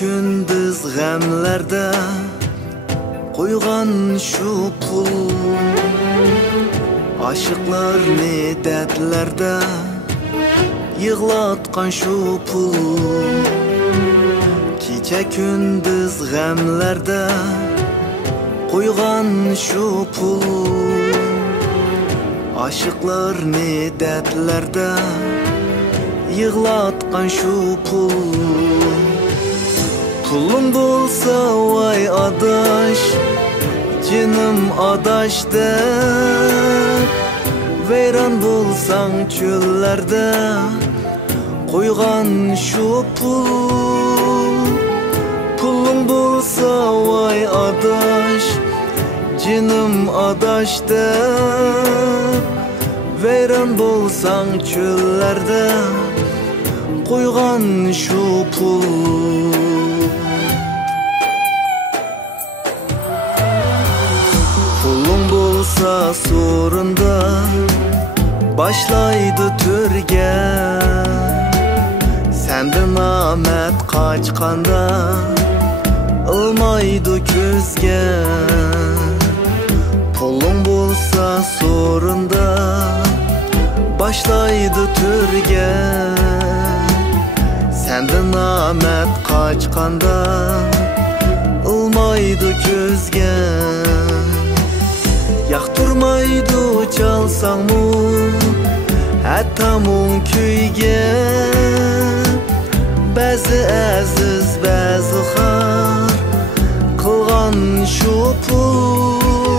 gündüz g'amlarda qo'ygan shu pul, aşıqlarni dardlarda yig'latgan shu pul. Kecha gündüz g'amlarda qo'ygan shu pul, aşıqlarni dardlarda yig'latgan shu pul. Pulum bo'lsa vay adaş, jinim adaş deb vayron bo'lsang cho'llarda qo'ygan shu pul. Pulum bo'lsa vay adaş, jinim adaş deb vayron bo'lsang cho'llarda qo'ygan shu pul. Pulum bo'lsa sorunda başlaydı türge, senden amet kaçkanda ılmaydı közge. Pulum bo'lsa sorunda başlaydı türge, senden amet kaçkanda ılmaydı közge. Yaqturmaydı çalsang mu hatta mun kuyga, ba'zi aziz ba'zi xor qilgan shu pul.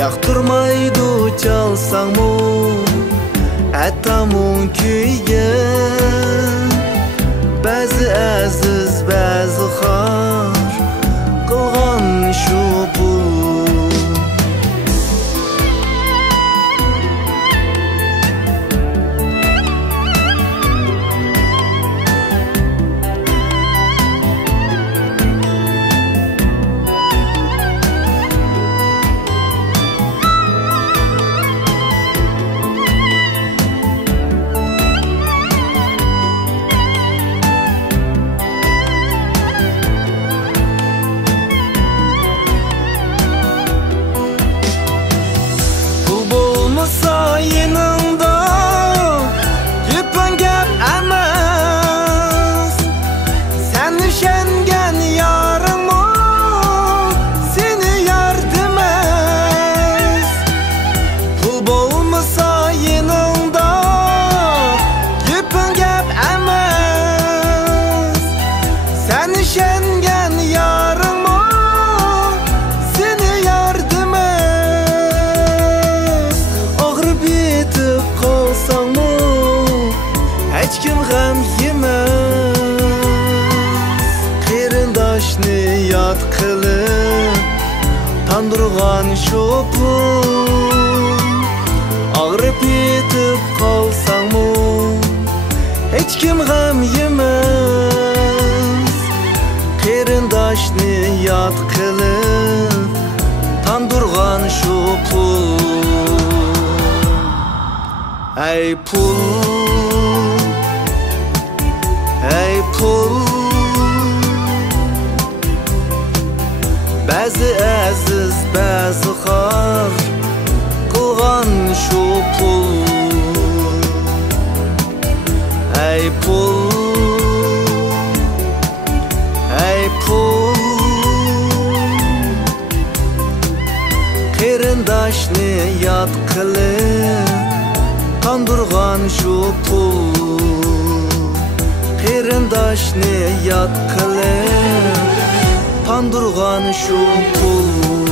Yaqturmaydı çalsang mu hatta mun kuyga, ba'zi aziz ba'zi xor qilgan shu pul. Yanımda yapan gap emas, sen üşengen yarım o, seni yardım et. Pul bo'lmasa yanımda yapan gap emas, sen üşengen yarım o, seni yardım et. Qolsang mu hech kim g'am yemas, qarindoshni yod qilib tandirgan shu pul. Og'rib yetib qolsang mu hech kim g'am yemas, qarindoshni yod qilib tandirgan shu pul. Ey pul, ey pul, ba'zi aziz ba'zi xor qilgan shu pul. Ey pul, ey pul, qarindoshni yod qilib kandırgan şu pul. Qarindoshni yod qilib kandırgan şu pul.